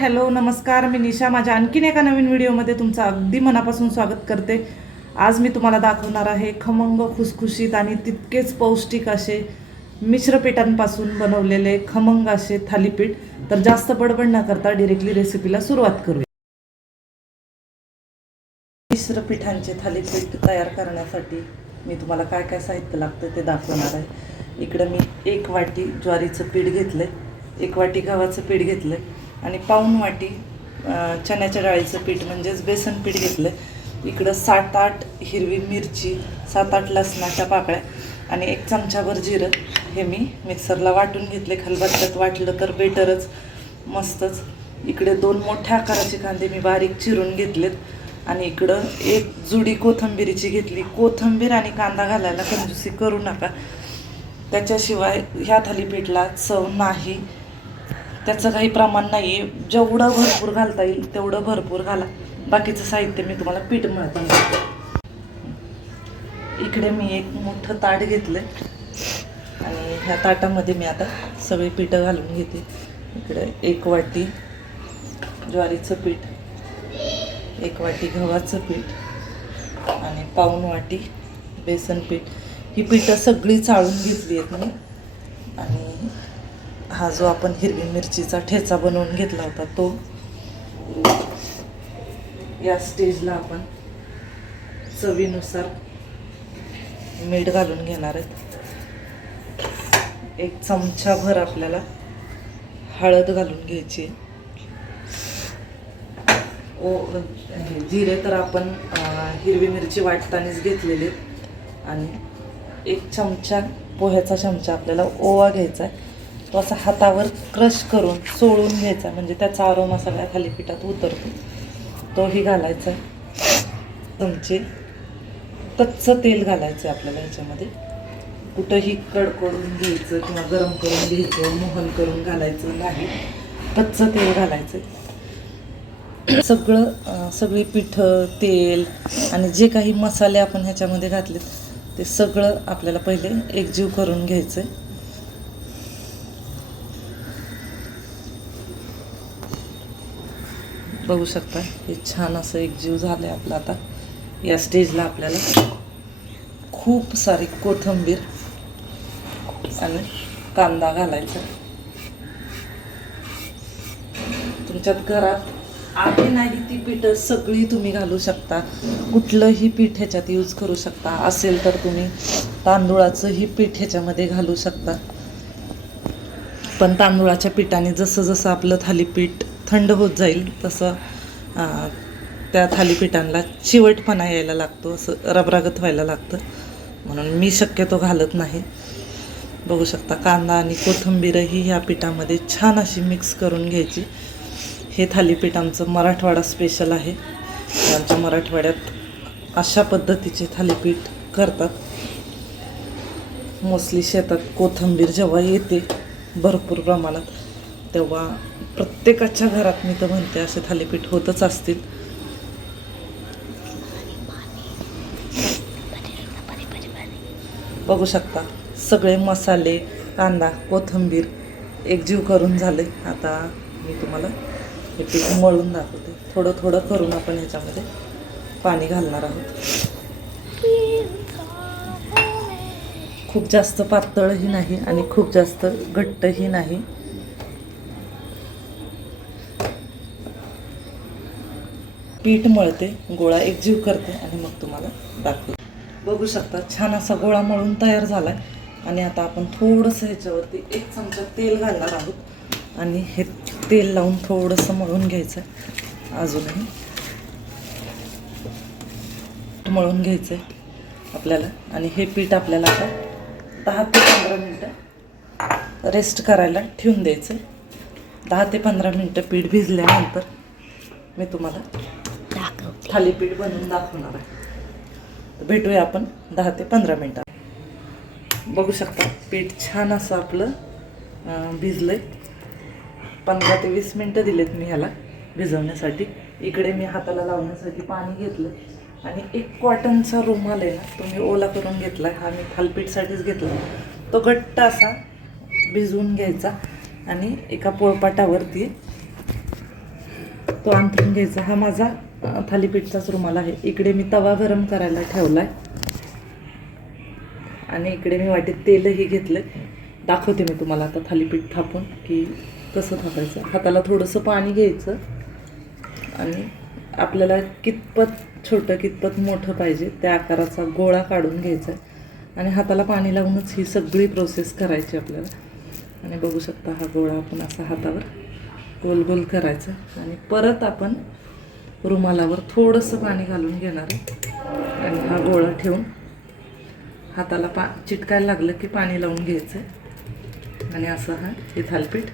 Hello नमस्कार, मी निशा. माझ्या आणखीन एका नवीन व्हिडिओमध्ये तुमचं अगदी मनापासून स्वागत करते. आज मी तुम्हाला दाखवणार आहे खमंग, खुसखुशीत आणि तितकेच पौष्टिक असे मिश्र पिठांपासून बनवलेले खमंग असे थालीपीठ. तर जास्त बडबड न करता डायरेक्टली रेसिपीला सुरुवात करूया. मिश्र पिठांचे थालीपीठ तयार करण्यासाठी मी तुम्हाला काय काय साहित्य लागतं ते दाखवणार आहे. इकडं मी 1 वाटी ज्वारीचं पीठ घेतलं आहे, 1 वाटी गव्हाचं पीठ घेतलं आहे आणि पाऊण वाटी चण्याच्या डाळीचं पीठ म्हणजेच बेसन पीठ घेतलं आहे. इकडं 7-8 हिरवी मिरची, 7-8 लसणाच्या पाकळ्या आणि 1 चमचाभर जिरं हे मी मिक्सरला वाटून घेतले. खलबत्त्यात वाटलं तर बेटरच, मस्तच. इकडे 2 मोठ्या आकाराचे कांदे मी बारीक चिरून घेतलेत आणि इकडं 1 जुडी कोथिंबीरीची घेतली. कोथिंबीर आणि कांदा घालायला कंजूसी करू नका, त्याच्याशिवाय ह्या थालीपीठला चव नाही. त्याचं काही प्रमाण नाही आहे, जेवढं भरपूर घालता येईल तेवढं भरपूर घाला. बाकीचं साहित्य मी तुम्हाला पीठ मळताना देते. इकडे मी 1 मोठं ताट घेतलं आणि ह्या ताटामध्ये मी आता सगळी पिठं घालून घेते. इकडे 1 वाटी ज्वारीचं पीठ, 1 वाटी गव्हाचं पीठ आणि पाऊण वाटी बेसन पीठ. ही पिठं सगळी चाळून घेतली आहेत मी. आणि हा जो आपण हिरवी मिरचीचा ठेचा बनवून घेतला होता तो या स्टेजला आपण चवीनुसार मीठ घालून घेणार आहेत. 1 चमचाभर आपल्याला हळद घालून घ्यायची. जिरे तर आपण हिरवी मिरची वाटतानाच घेतलेले. आणि 1 चमचा पोह्याचा चमचा आपल्याला ओवा घ्यायचा आहे. तो असा हातावर क्रश करून चोळून घ्यायचा, म्हणजे त्याचा अरोमा सगळ्या थालीपीठात उतरतो. तोही घालायचा आहे. चमचे कच्चं तेल घालायचं आहे आपल्याला ह्याच्यामध्ये. कुठंही कडकडून घ्यायचं किंवा गरम करून घ्यायचं, मोहन करून घालायचं नाही, कच्चं तेल घालायचं. सगळी पिठं, तेल आणि जे काही मसाले आपण ह्याच्यामध्ये घातले ते सगळं आपल्याला पहिले एकजीव करून घ्यायचं आहे. बघू शकता हे छान असं एकजीव झालं आहे आपलं. आता या स्टेजला आपल्याला खूप सारी कोथिंबीर आणि कांदा घालायचा. तुमच्यात घरात आहे नाही ती पीठं सगळी तुम्ही घालू शकता. कुठलंही पीठ ह्याच्यात यूज करू शकता. असेल तर तुम्ही तांदूळाचंही पीठ ह्याच्यामध्ये घालू शकता. पण तांदूळाच्या पिठाने जसं जसं आपलं थालीपीठ थंड होत जाईल तसं त्या थालीपीठांना चिवटपणा यायला लागतो, असं रबरागत व्हायला लागतं. म्हणून मी शक्यतो घालत नाही. बघू शकता कांदा आणि कोथिंबीरही ह्या पिठामध्ये छान अशी मिक्स करून घ्यायची. हे थालीपीठ आमचं मराठवाडा स्पेशल आहे. आमच्या मराठवाड्यात अशा पद्धतीचे थालीपीठ करतात. मोस्टली शेतात कोथिंबीर जेव्हा येते भरपूर प्रमाणात तेव्हा प्रत्येकाच्या घरात मी तर म्हणते असे थालीपीठ होतच असतील. बघू शकता सगळे मसाले, कांदा, कोथिंबीर एकजीव करून झाले. आता मी तुम्हाला हे पीठ मळून दाखवते. थोडं थोडं करून आपण ह्याच्यामध्ये पाणी घालणार आहोत. खूप जास्त पातळही नाही आणि खूप जास्त घट्टही नाही. पीठ मळते, गोळा एकजीव करते आणि मग तुम्हाला दाखवते. बघू शकता छान असा गोळा मळून तयार झाला आहे. आणि आता आपण थोडंसं ह्याच्यावरती 1 चमचा तेल घालणार आहोत आणि हे तेल लावून थोडंसं मळून घ्यायचं आहे. अजूनही मळून घ्यायचं आहे आपल्याला. आणि हे पीठ आपल्याला आता 10 ते 15 मिनटं रेस्ट करायला ठेवून द्यायचं. 10 ते 15 मिनटं पीठ भिजल्यानंतर मी तुम्हाला थालीपीठ बनवून दाखवणार आहे. भेटूया आपण 10 ते 15 मिनटात. बघू शकता पीठ छान असं आपलं भिजलं आहे. 15 ते 20 मिनटं दिलेत मी ह्याला भिजवण्यासाठी. इकडे मी हाताला लावण्यासाठी पाणी घेतलं आणि 1 कॉटनचा रुमाल आहे ना, तो मी ओला करून घेतला. हा मी थालीपीठसाठीच घेतला. तो घट्ट असा भिजवून घ्यायचा आणि एका पोळपाटावरती तो अंथरून घ्यायचा. हा माझा थालीपीठचाच रुमाल आहे. इकडे मी तवा गरम करायला ठेवला आहे आणि इकडे मी वाटीत तेलही घेतलं. दाखवते मी तुम्हाला आता थालीपीठ थापून की कसं थापायचं. हाताला थोडंसं पाणी घ्यायचं आणि आपल्याला कितपत छोटं कितपत मोठं पाहिजे त्या आकाराचा गोळा काढून घ्यायचा आणि हाताला पाणी लावूनच ही सगळी प्रोसेस करायची आपल्याला. आणि बघू शकता हा गोळा आपण असा हातावर गोल गोल करायचा आणि परत आपण रुमालावर थोडंसं पाणी घालून घेणार आहे आणि हा गोळा ठेवून हाताला चिटकायला लागलं की पाणी लावून घ्यायचं आणि असं हे थालीपीठ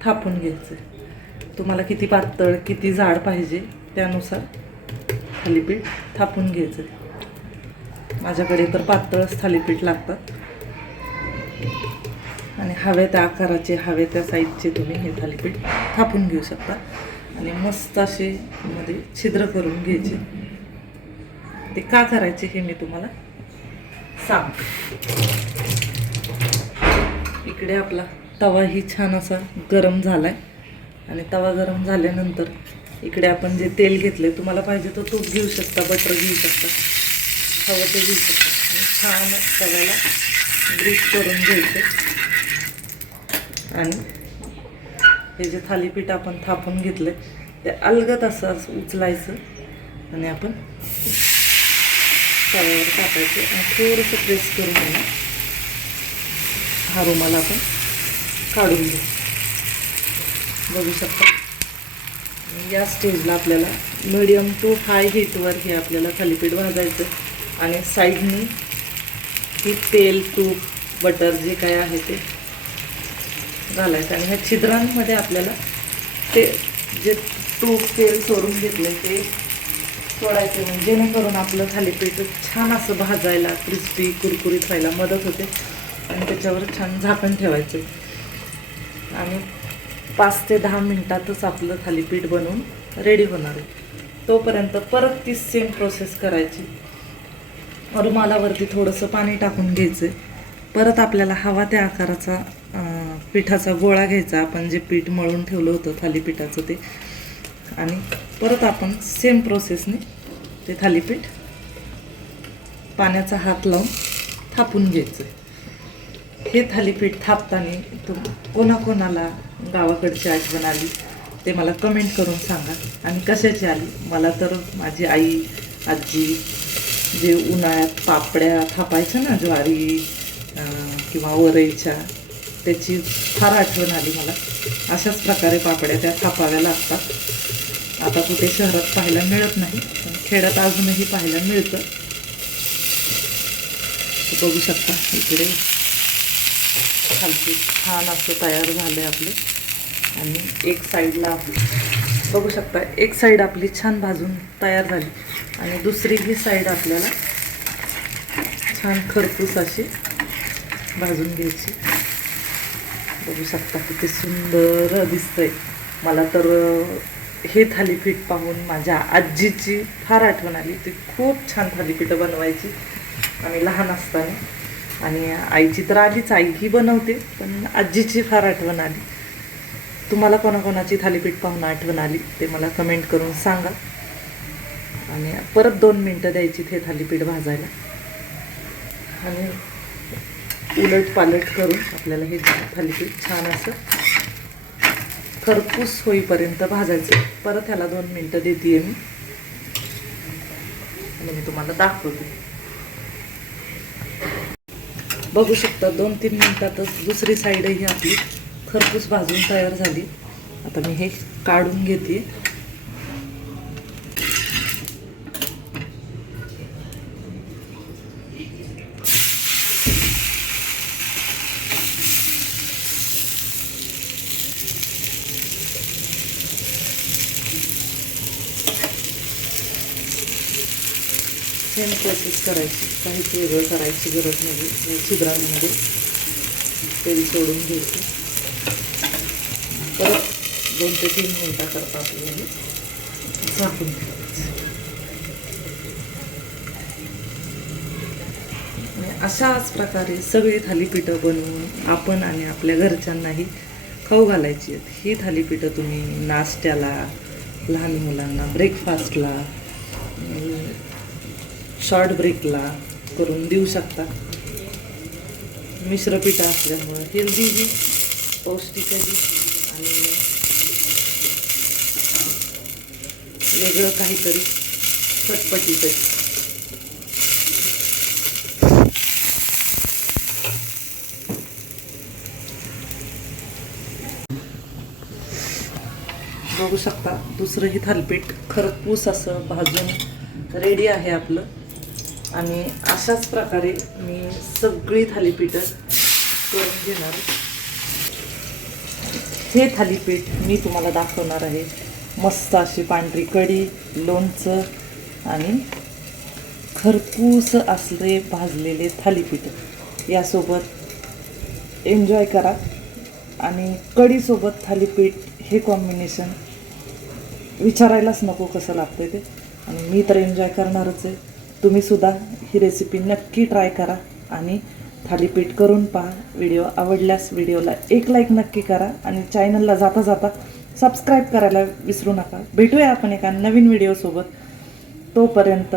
थापून घ्यायचं. तुम्हाला किती पातळ किती जाड पाहिजे त्यानुसार थालीपीठ थापून घ्यायचं. माझ्याकडे तर पातळच थालीपीठ लागतात आणि हवे त्या आकाराचे हवे त्या साईजचे तुम्ही हे थालीपीठ थापून घेऊ शकता. आणि मस्त असे मध्ये छिद्र करून घ्यायचे. ते का करायचे हे मी तुम्हाला सांगते. इकडे आपला तवाही छान असा गरम झालाय आणि तवा गरम झाल्यानंतर इकडे आपण जे तेल घेतले, तुम्हाला पाहिजे तर तूप घेऊ शकता, बटर घेऊ शकता, हवं ते घेऊ शकता. आणि छान तव्याला ग्रीस करून घ्यायचं आणि हे जे थालीपीठ आपण थापून घेतलं ते अलगद असं उचलायचं आणि आपण तव्यावर टाकायचं आणि थोडंसं प्रेस करून घेणं. हा रुमाल आपण काढून घेऊ. बघू शकता या स्टेजला आपल्याला मीडियम टू हाय हीटवर हे आपल्याला थालीपीठ भाजायचं आणि साईडनी ही तेल तूप बटर जे काय आहे ते घालायचं आणि ह्या छिद्रांमध्ये आपल्याला ते जे तूप तेल सोडून घेतले ते सोडायचे म्हणजे जेणेकरून आपलं थालीपीठ छान असं भाजायला क्रिस्पी कुरकुरीत व्हायला मदत होते. आणि त्याच्यावर छान झाकण ठेवायचं आणि 5 ते 10 मिनिटातच आपलं थालीपीठ बनवून रेडी होणार आहे. तोपर्यंत परत ती सेम प्रोसेस करायची. रुमालावरती थोडंसं पाणी टाकून घ्यायचं. परत आपल्याला हवा त्या आकाराचा पिठाचा गोळा घ्यायचा, आपण जे पीठ मळून ठेवलं होतं थालीपीठाचं ते, आणि परत आपण सेम प्रोसेसने ते थालीपीठ पाण्याचा हात लावून थापून घ्यायचं. हे थालीपीठ थापताना कोणाकोणाला गावाकडची आठवण आली ते मला कमेंट करून सांगा. आणि कशाची आली? मला तर माझी आई आजी जे उन्हाळ्यात पापड्या थापायच्या ना ज्वारी किंवा वरईच्या, त्याची फार आठवण आली मला. अशाच प्रकारे पापड्या त्या थापाव्या लागतात. आता कुठे शहरात पाहायला मिळत नाही, पण खेड्यात अजूनही पाहायला मिळतं. बघू शकता इकडे खालची छान असं तयार झालं आहे आपले. आणि एक साईडला आपली बघू शकता एक साईड आपली छान भाजून तयार झाली आणि दुसरी ही साईड आपल्याला छान खरपूस अशी भाजून घ्यायची. बघू शकता किती सुंदर दिसतंय. मला तर हे थालीपीठ पाहून माझ्या आजीची फार आठवण आली. ती खूप छान थालीपीठं बनवायची आम्ही लहान असताना. आणि आईची तर आलीच, आईही बनवते, पण आजीची फार आठवण आली. तुम्हाला कोणाकोणाची थालीपीठ पाहून आठवण आली ते मला कमेंट करून सांगा. आणि परत 2 मिनटं द्यायची ते थालीपीठ भाजायला आणि उलट पालट करून आपल्याला हे थालीपीठ छान असं खरपूस होईपर्यंत भाजायचं. परत ह्याला 2 मिनटं देते मी आणि मी तुम्हाला दाखवते. बघू शकता 2-3 मिनिटातच दुसरी साईडही आपली खरपूस भाजून तयार झाली. आता मी हे काढून घेते. सेम प्रोसेस करायची, काहीच वेगळं करायची गरज नाही. छिद्रांमध्ये तेल सोडून घ्यायचं. परत 2 ते 3 मिनिटाकरता आपल्याला झाकून ठेवायचं. आणि अशाच प्रकारे सगळी थालीपीठं बनवून आपण आणि आपल्या घरच्यांनाही खाऊ घालायची आहेत. ही थालीपीठं तुम्ही नाश्त्याला, लहान मुलांना ब्रेकफास्टला, शॉर्ट ब्रेकला करून देऊ शकता. मिश्र पिठं असल्यामुळं हेल्दीही, पौष्टिकही आणि वेगळं काहीतरी चटपटीतही. बघू शकता दुसरंही थालीपीठ खरपूस असं भाजून रेडी आहे आपलं. आणि अशाच प्रकारे मी सगळी थालीपीठं करून घेणार. हे थालीपीठ मी तुम्हाला दाखवणार आहे. मस्त अशी पांढरी कढी, लोणचं आणि खरपूस असले भाजलेले थालीपीठ यासोबत एन्जॉय करा. आणि कढीसोबत थालीपीठ हे कॉम्बिनेशन विचारायलाच नको कसं लागतं ते. आणि मी तर एन्जॉय करणारच आहे. तुम्हीसुद्धा ही रेसिपी नक्की ट्राय करा आणि थालीपीठ करून पहा. व्हिडिओ आवडल्यास व्हिडिओला एक लाईक नक्की करा आणि चॅनलला जाता जाता सबस्क्राईब करायला विसरू नका. भेटूया आपण एका नवीन व्हिडिओसोबत. तोपर्यंत